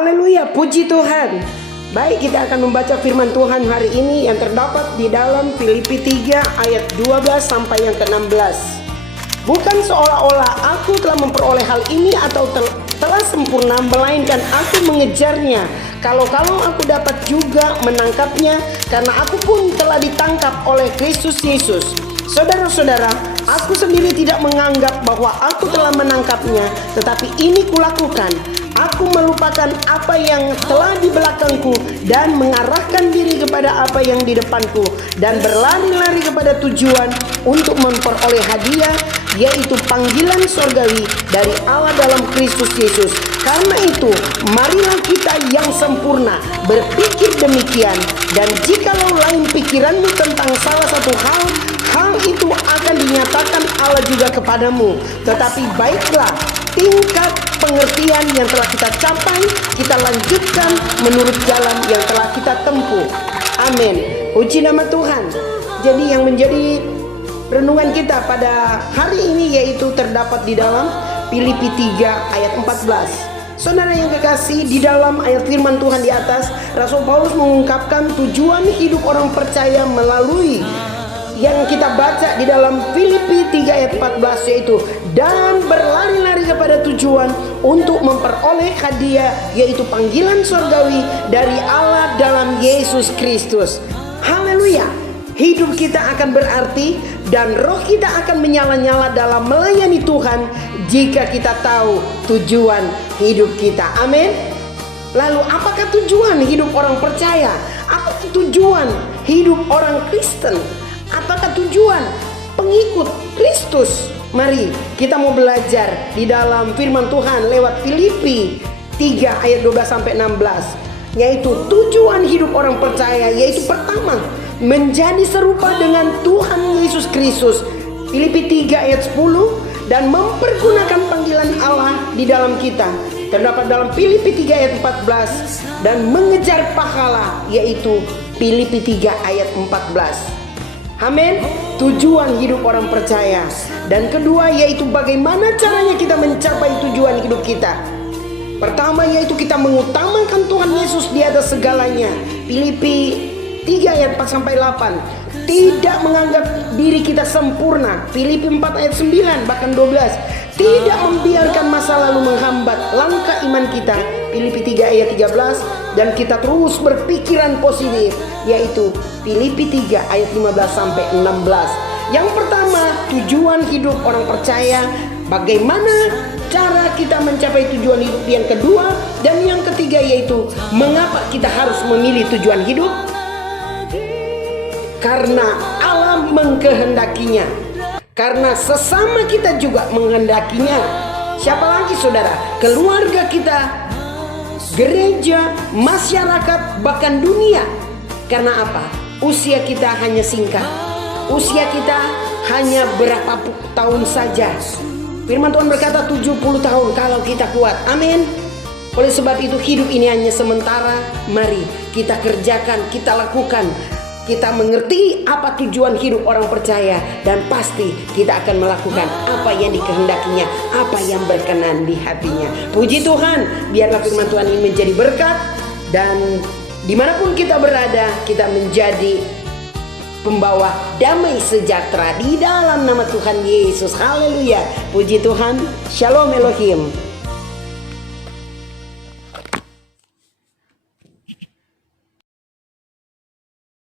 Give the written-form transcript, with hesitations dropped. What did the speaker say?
Haleluya, puji Tuhan. Baik, kita akan membaca firman Tuhan hari ini yang terdapat di dalam Filipi 3 ayat 12 sampai yang ke-16. Bukan seolah-olah aku telah memperoleh hal ini atau telah sempurna, melainkan aku mengejarnya. Kalau-kalau aku dapat juga menangkapnya, karena aku pun telah ditangkap oleh Kristus Yesus. Saudara-saudara, aku sendiri tidak menganggap bahwa aku telah menangkapnya, tetapi ini kulakukan. Aku melupakan apa yang telah di belakangku dan mengarahkan diri kepada apa yang di depanku, dan berlari-lari kepada tujuan untuk memperoleh hadiah, yaitu panggilan sorgawi dari Allah dalam Kristus Yesus. Karena itu, marilah kita yang sempurna berpikir demikian, dan jikalau lain pikiranmu tentang salah satu hal itu akan dinyatakan Allah juga kepadamu. Tetapi baiklah, tingkat pengertian yang telah kita capai, kita lanjutkan menurut jalan yang telah kita tempuh. Amin. Puji nama Tuhan. Jadi yang menjadi renungan kita pada hari ini yaitu terdapat di dalam Filipi 3 ayat 14. Saudara yang kekasih, di dalam ayat firman Tuhan di atas, Rasul Paulus mengungkapkan tujuan hidup orang percaya melalui yang kita baca di dalam Filipi 3 ayat 14, yaitu dan berlari-lari kepada tujuan untuk memperoleh hadiah, yaitu panggilan surgawi dari Allah dalam Yesus Kristus. Haleluya. Hidup kita akan berarti dan roh kita akan menyala-nyala dalam melayani Tuhan jika kita tahu tujuan hidup kita. Amin. Lalu apakah tujuan hidup orang percaya? Apa tujuan hidup orang Kristen? Apakah tujuan pengikut Kristus? Mari kita mau belajar di dalam firman Tuhan lewat Filipi 3 ayat 12 sampai 16, yaitu tujuan hidup orang percaya, yaitu pertama, menjadi serupa dengan Tuhan Yesus Kristus. Filipi 3 ayat 10, dan mempergunakan panggilan Allah di dalam kita. Terdapat dalam Filipi 3 ayat 14, dan mengejar pahala, yaitu Filipi 3 ayat 14. Amin. Tujuan hidup orang percaya. Dan kedua yaitu bagaimana caranya kita mencapai tujuan hidup kita. Pertama yaitu kita mengutamakan Tuhan Yesus di atas segalanya. Filipi 3 ayat 4 sampai 8. Tidak menganggap diri kita sempurna. Filipi 4 ayat 9 bahkan 12. Tidak membiarkan masa lalu menghambat langkah iman kita. Filipi 3 ayat 13. Dan kita terus berpikiran positif, yaitu Filipi 3 ayat 15 sampai 16. Yang pertama, tujuan hidup orang percaya. Bagaimana cara kita mencapai tujuan hidup? Yang kedua dan yang ketiga yaitu mengapa kita harus memilih tujuan hidup? Karena Allah mengkehendakinya. Karena sesama kita juga menghendakinya. Siapa lagi saudara? Keluarga kita, gereja, masyarakat, bahkan dunia. Karena apa? Usia kita hanya singkat. Usia kita hanya berapa tahun saja. Firman Tuhan berkata 70 tahun kalau kita kuat. Amin. Oleh sebab itu hidup ini hanya sementara. Mari kita kerjakan, kita lakukan. Kita mengerti apa tujuan hidup orang percaya, dan pasti kita akan melakukan apa yang dikehendakinya, apa yang berkenan di hatinya. Puji Tuhan, biarlah firman Tuhan ini menjadi berkat, dan dimanapun kita berada, kita menjadi pembawa damai sejahtera di dalam nama Tuhan Yesus. Haleluya. Puji Tuhan. Shalom Elohim.